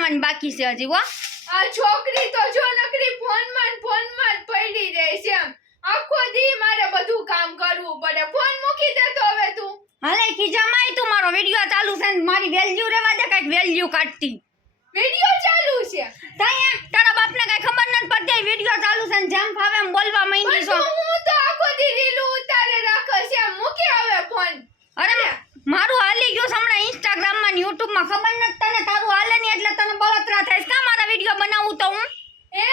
બનાવવાની બાકી છે હજી હો આ છોકરી તો જો નકરી ફોનમાં પડી રહે છે એમ આખો દી મારે બધું કામ કરવું પડે ફોન મૂકી દે તો હવે તું હાલે ખીજામાય તું મારો વિડિયો ચાલુ છે ને મારી વેલ્યુ રેવા દે કઈક વેલ્યુ કાઢતી વિડિયો ચાલુ છે તઈ તારા બાપને કઈ ખબર નથી પડતી વિડિયો ચાલુ છે ને જેમ ફાવે એમ બોલવા માંડી છો હું તો આખો દી રીલ ઉતારે રાખે છે મૂકી હવે ફોન અરે મારું હાલી ગયું હમણાં ઇન્સ્ટાગ્રામ માં ને યુટ્યુબ માં ખબર નથી તને તારું હાલે નહીં એટલે તને બળતરા થાય કા મારા વિડિયો બનાવું તો હું એ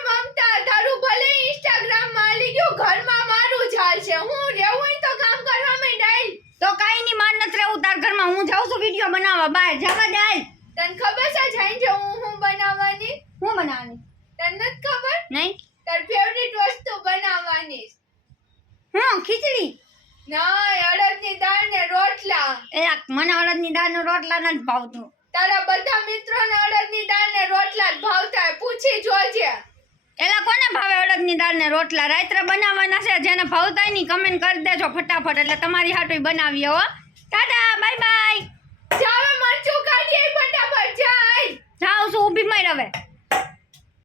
મમતા તારું ભલે ઇન્સ્ટાગ્રામ માં હાલી ગયું ઘરમાં મારું જ હાલ છે હું રહેવું તો કામ કરવા માંડાઈ તો કાઈ ની માન નથી રહેવું તાર ઘરમાં હું જાઉં છું વિડિયો બનાવવા બહાર જવા દે તને ખબર છે જઈને હું બનાવવાની હું બનાવવાની તને નથી ખબર નહીં તાર ફેવરિટ વસ્તુ બનાવવાની હું ખીચડી ના અડદની દાળ ને રોટલા મને અડદની દાળ નો રોટલા નથી ભાવતું તારા બધા મિત્રોને અડદની દાળ ને રોટલા જ ભાવતા પૂછી જોજે એલા કોને ભાવે અડદની દાળ ને રોટલા રાત્રે બનાવવાના છે જેને ભાવતા નહીં કમેન્ટ કરી દેજો ફટાફટ એટલે તમારી હાટું બનાવીએ હો ટાટા બાય બાય જાવે મરચું કાઢીએ ફટાફટ જાય જાઉં છું ઊભી મર હવે